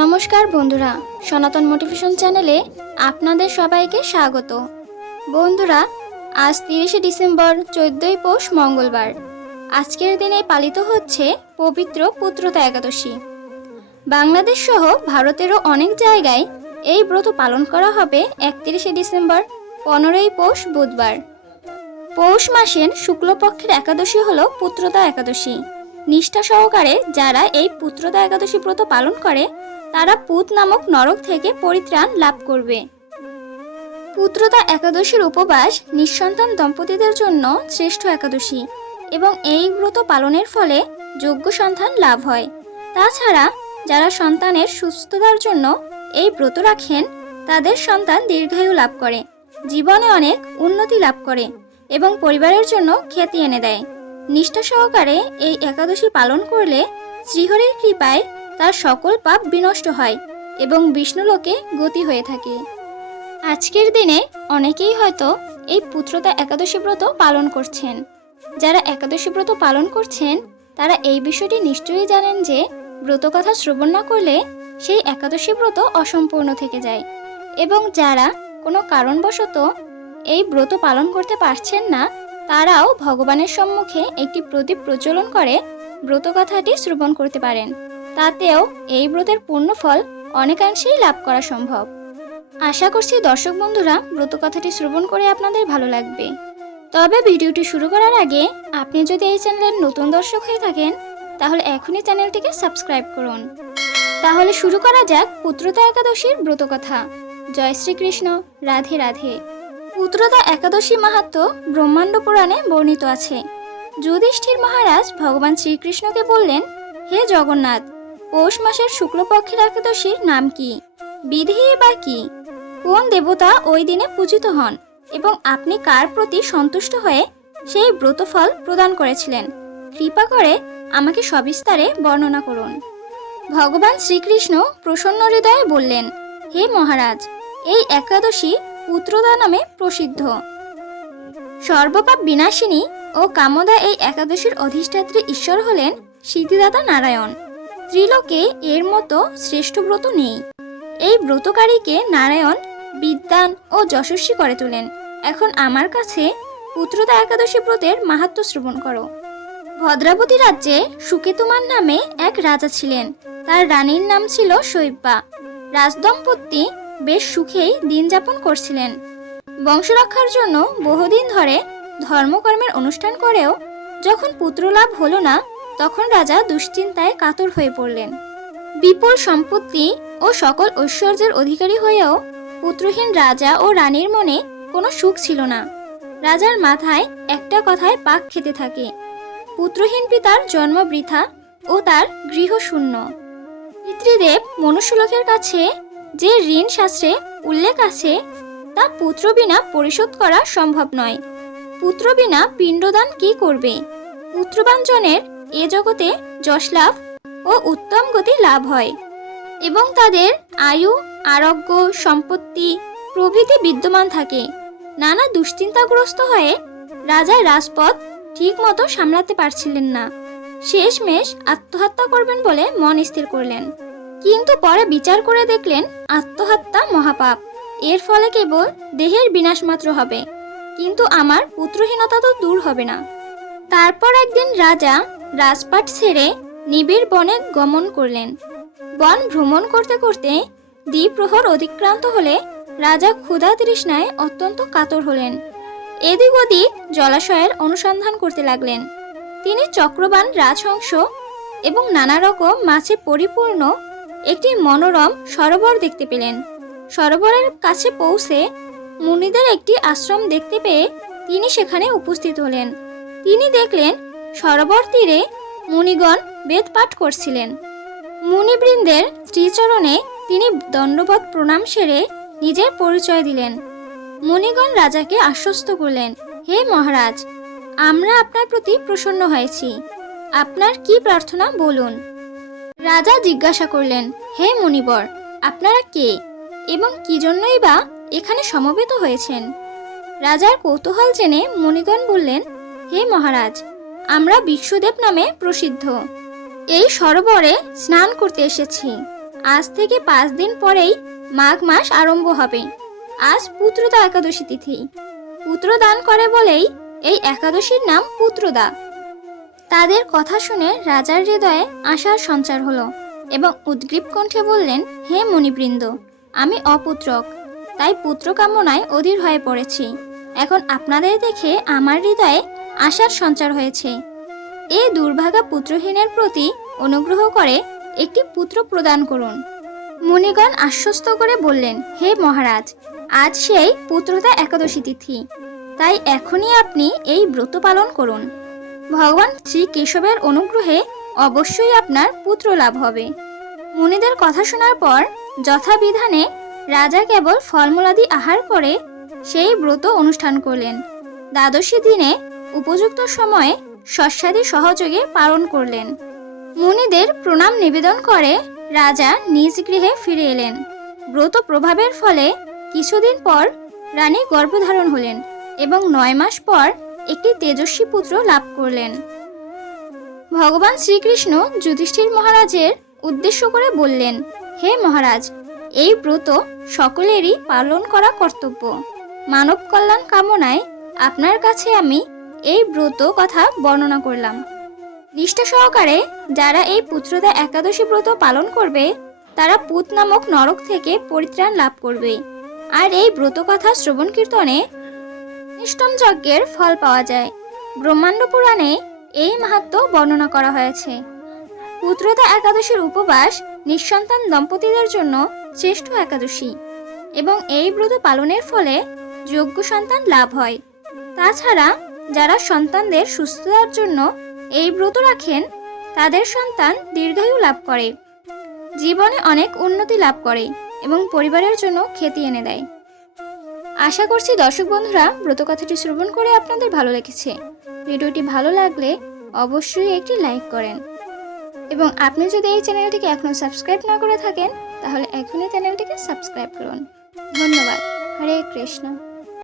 নমস্কার বন্ধুরা, সনাতন মোটিভেশন চ্যানেলে আপনাদের সবাইকে স্বাগত। বন্ধুরা, আজ 30শে ডিসেম্বর 14ই পৌষ মঙ্গলবার। আজকের দিনে পালিত হচ্ছে পবিত্র পুত্রতা একাদশী। বাংলাদেশ সহ ভারতেরও অনেক জায়গায় এই ব্রত পালন করা হবে 31শে ডিসেম্বর 15ই পৌষ বুধবার। পৌষ মাসের শুক্লপক্ষের একাদশী হলো পুত্রতা একাদশী। নিষ্ঠা সহকারে যারা এই পুত্রতা একাদশী ব্রত পালন করে তারা পুত নামক নরক থেকে পরিত্রাণ লাভ করবে। পুত্রতা একাদশীর উপবাস নিঃসন্তান দম্পতিদের জন্য শ্রেষ্ঠ একাদশী এবং এই ব্রত পালনের ফলে যোগ্য সন্তান লাভ হয়। তাছাড়া যারা সন্তানের সুস্থতার জন্য এই ব্রত রাখেন তাদের সন্তান দীর্ঘায়ু লাভ করে, জীবনে অনেক উন্নতি লাভ করে এবং পরিবারের জন্য খ্যাতি এনে দেয়। নিষ্ঠা সহকারে এই একাদশী পালন করলে শ্রীহরির কৃপায় তার সকল পাপ বিনষ্ট হয় এবং বিষ্ণুলোকে গতি হয়ে থাকে। আজকের দিনে অনেকেই হয়তো এই পুত্রতা একাদশী ব্রত পালন করছেন। যারা একাদশী ব্রত পালন করছেন তারা এই বিষয়টি নিশ্চয়ই জানেন যে ব্রতকথা শ্রবণ না করলে সেই একাদশী ব্রত অসম্পূর্ণ থেকে যায়, এবং যারা কোনো কারণবশত এই ব্রত পালন করতে পারছেন না তারাও ভগবানের সম্মুখে একটি প্রদীপ প্রজ্বলন করে ব্রতকথাটি শ্রবণ করতে পারেন। তাতেও এই ব্রতের পূর্ণ ফল অনেকাংশেই লাভ করা সম্ভব। আশা করছি দর্শক বন্ধুরা ব্রতকথাটি শ্রবণ করে আপনাদের ভালো লাগবে। তবে ভিডিওটি শুরু করার আগে আপনি যদি এই চ্যানেলের নতুন দর্শক হয়ে থাকেন তাহলে এখনই চ্যানেলটিকে সাবস্ক্রাইব করুন। তাহলে শুরু করা যাক পুত্রতা একাদশীর ব্রতকথা। জয় শ্রীকৃষ্ণ, রাধে রাধে। পুত্রতা একাদশী মাহাত্ম্য ব্রহ্মাণ্ড পুরাণে বর্ণিত আছে। যুধিষ্ঠির মহারাজ ভগবান শ্রীকৃষ্ণকে বললেন, হে জগন্নাথ, পৌষ মাসের শুক্লপক্ষের একাদশীর নাম কি, বিধি বা কি, কোন দেবতা ওই দিনে পূজিত হন এবং আপনি কার প্রতি সন্তুষ্ট হয়ে সেই ব্রতফল প্রদান করেছিলেন, কৃপা করে আমাকে সবিস্তারে বর্ণনা করুন। ভগবান শ্রীকৃষ্ণ প্রসন্ন হৃদয়ে বললেন, হে মহারাজ, এই একাদশী পুত্রদা নামে প্রসিদ্ধ। সর্বপাপ বিনাশিনী ও কামদা এই একাদশীর অধিষ্ঠাত্রী ঈশ্বর হলেন সিদ্ধিদাতা নারায়ণ। ত্রিলোকে এর মতো শ্রেষ্ঠ ব্রত নেই। এই ব্রতকারীকে নারায়ণ বিদ্বান ও যশস্বী করে তোলেন। এখন আমার কাছে পুত্রতা একাদশী ব্রতের মাহাত্ম্য শ্রবণ করো। ভদ্রাবতী রাজ্যে সুকেতুমান নামে এক রাজা ছিলেন। তার রানীর নাম ছিল শৈব্যা। রাজদম্পতি বেশ সুখেই দিন যাপন করছিলেন। বংশরক্ষার জন্য বহুদিন ধরে ধর্মকর্মের অনুষ্ঠান করেও যখন পুত্রলাভ হলো না তখন রাজা দুশ্চিন্তায় কাতর হয়ে পড়লেন। বিপুল সম্পত্তি ও সকল ঐশ্বর্যের অধিকারী হয়েও পুত্রহীন রাজা ও রানীর মনে কোনো সুখ ছিল না। রাজার মাথায় একটা কথায় পাক খেতে থাকে, পুত্রহীন পিতার জন্ম বৃথা ও তার গৃহ শূন্য। পিতৃদেব মনুষ্যলোকের কাছে যে ঋণ শাস্ত্রে উল্লেখ আছে তা পুত্র বিনা পরিশোধ করা সম্ভব নয়। পুত্র বিনা পিণ্ডদান কি করবে? পুত্রবান জনের এ জগতে যশলাভ ও উত্তম গতি লাভ হয় এবং তাদের আয়ু, আরোগ্য, সম্পত্তি প্রভৃতি বিদ্যমান থাকে। নানা দুশ্চিন্তাগ্রস্ত হয়ে রাজা রাজপথ ঠিক মতো সামলাতে পারছিলেন না। শেষমেশ আত্মহত্যা করবেন বলে মন স্থির করলেন। কিন্তু পরে বিচার করে দেখলেন আত্মহত্যা মহাপাপ। এর ফলে কেবল দেহের বিনাশ মাত্র হবে, কিন্তু আমার পুত্রহীনতা তো দূর হবে না। তারপর একদিন রাজা রাজপাট ছেড়ে নিবিড় বনে গমন করলেন। বন ভ্রমণ করতে করতে দ্বিপ্রহর অতিক্রান্ত হলে রাজা ক্ষুধা তৃষ্ণায় অত্যন্ত কাতর হলেন। এদিক ওদিক জলাশয়ের অনুসন্ধান করতে লাগলেন। তিনি চক্রবান রাজহংস এবং নানা রকম মাছে পরিপূর্ণ একটি মনোরম সরোবর দেখতে পেলেন। সরোবরের কাছে পৌঁছে মুনিদের একটি আশ্রম দেখতে পেয়ে তিনি সেখানে উপস্থিত হলেন। তিনি দেখলেন সরোবর তীরে মুনিগণ বেদ পাঠ করছিলেন। মুনিবৃন্দের শ্রীচরণে তিনি দণ্ডবৎ প্রণাম সেরে নিজের পরিচয় দিলেন। মুনিগণ রাজাকে আশ্বস্ত করলেন, হে মহারাজ, আমরা আপনার প্রতি প্রসন্ন হয়েছি। আপনার কি প্রার্থনা বলুন। রাজা জিজ্ঞাসা করলেন, হে মুনিবর, আপনারা কে এবং কি জন্যই বা এখানে সমবেত হয়েছেন? রাজার কৌতূহল জেনে মুনিগণ বললেন, হে মহারাজ, আমরা বিশ্বদেব নামে প্রসিদ্ধ। এই সরোবরে স্নান করতে এসেছি। আজ থেকে 5 দিন পরেই মাঘ মাস আরম্ভ হবে। আজ পুত্রদা একাদশী তিথি। পুত্র দান করে বলেই এই একাদশীর নাম পুত্রদা। তাদের কথা শুনে রাজার হৃদয়ে আশার সঞ্চার হলো এবং উদ্গ্রীব কণ্ঠে বললেন, হে মুনিবৃন্দ, আমি অপুত্রক, তাই পুত্র কামনায় অধীর হয়ে পড়েছি। এখন আপনাদের দেখে আমার হৃদয়ে আশার সঞ্চার হয়েছে। এই দুর্ভাগা পুত্রহীনের প্রতি অনুগ্রহ করে একটি পুত্র প্রদান করুন। মুনিগণ আশ্বস্ত করে বললেন, হে মহারাজ, আজ সেই পুত্রদা একাদশী তিথি, তাই এখনই আপনি এই ব্রত পালন করুন। ভগবান শ্রী কেশবের অনুগ্রহে অবশ্যই আপনার পুত্র লাভ হবে। মুনিদের কথা শোনার পর যথাবিধানে রাজা কেবল ফলমূলাদি আহার করে সেই ব্রত অনুষ্ঠান করলেন। দ্বাদশী দিনে উপযুক্ত সময়ে শস্যাদি সহযোগে পালন করলেন। মুনিদের প্রণাম নিবেদন করে রাজা নিজ গৃহে ফিরে এলেন। ব্রত প্রভাবের ফলে কিছুদিন পর রানী গর্ভধারণ হলেন এবং 9 মাস পর একটি তেজস্বী পুত্র লাভ করলেন। ভগবান শ্রীকৃষ্ণ যুধিষ্ঠির মহারাজের উদ্দেশ্য করে বললেন, হে মহারাজ, এই ব্রত সকলেরই পালন করা কর্তব্য। মানব কল্যাণ কামনায় আপনার কাছে আমি এই ব্রত কথা বর্ণনা করলাম। নিষ্ঠা সহকারে যারা এই পুত্রদা একাদশী ব্রত পালন করবে তারা পুত নামক নরক থেকে পরিত্রাণ লাভ করবে। আর এই ব্রত কথা শ্রবণ কীর্তনে নিষ্টম যজ্ঞের ফল পাওয়া যায়। ব্রহ্মাণ্ড পুরাণে এই মাহাত্ম্য বর্ণনা করা হয়েছে। পুত্রদা একাদশীর উপবাস নিঃসন্তান দম্পতিদের জন্য শ্রেষ্ঠ একাদশী এবং এই ব্রত পালনের ফলে যোগ্য সন্তান লাভ হয়। তাছাড়া যারা সন্তানদের সুস্থতার জন্য এই ব্রত রাখেন তাদের সন্তান দীর্ঘায়ু লাভ করে, জীবনে অনেক উন্নতি লাভ করে এবং পরিবারের জন্য খ্যাতি এনে দেয়। আশা করছি দর্শক বন্ধুরা ব্রতকথাটি শ্রবণ করে আপনাদের ভালো লেগেছে। ভিডিওটি ভালো লাগলে অবশ্যই একটি লাইক করেন এবং আপনি যদি এই চ্যানেলটিকে এখনও সাবস্ক্রাইব না করে থাকেন তাহলে এখনই চ্যানেলটিকে সাবস্ক্রাইব করুন। ধন্যবাদ। হরে কৃষ্ণ।